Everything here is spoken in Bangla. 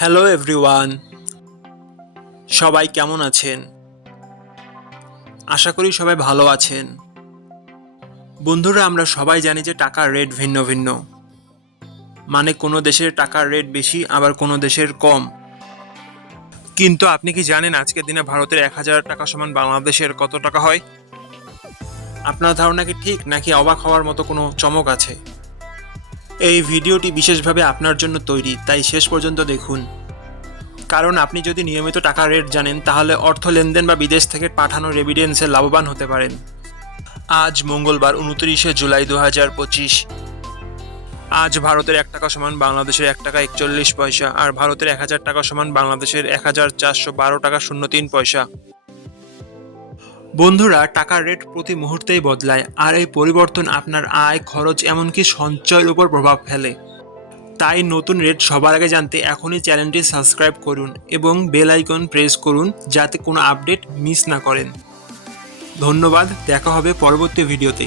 হ্যালো এভরিওয়ান, সবাই কেমন আছেন? আশা করি সবাই ভালো আছেন। বন্ধুরা, আমরা সবাই জানি যে টাকার রেট ভিন্ন ভিন্ন। মানে কোনো দেশের টাকার রেট বেশি, আবার কোনো দেশের কম। কিন্তু আপনি কি জানেন আজকের দিনে ভারতের 1,000 টাকা সমান বাংলাদেশের কত টাকা হয়? আপনার ধারণা কি ঠিক, নাকি অবাক হওয়ার মতো কোনো চমক আছে? এই ভিডিওটি বিশেষভাবে আপনার জন্য তৈরি, তাই শেষ পর্যন্ত দেখুন। কারণ আপনি যদি নিয়মিত টাকার রেট জানেন, তাহলে অর্থ লেনদেন বা বিদেশ থেকে পাঠানো রেমিটেন্সে লাভবান হতে পারেন। আজ মঙ্গলবার 29শে জুলাই 2025। আজ ভারতের 1 টাকা সমান বাংলাদেশের 1 টাকা 41 পয়সা, আর ভারতের 1,000 টাকা সমান বাংলাদেশের 1,412 টাকা 03 পয়সা। বন্ধুরা, টাকার রেট প্রতি মুহূর্তেই বদলায়, আর এই পরিবর্তন আপনার আয়, খরচ, এমনকি সঞ্চয়ের উপর প্রভাব ফেলে। তাই নতুন রেট সবার আগে জানতে এখনই চ্যানেলটি সাবস্ক্রাইব করুন এবং বেল আইকন প্রেস করুন, যাতে কোনো আপডেট মিস না করেন। ধন্যবাদ, দেখা হবে পরবর্তী ভিডিওতে।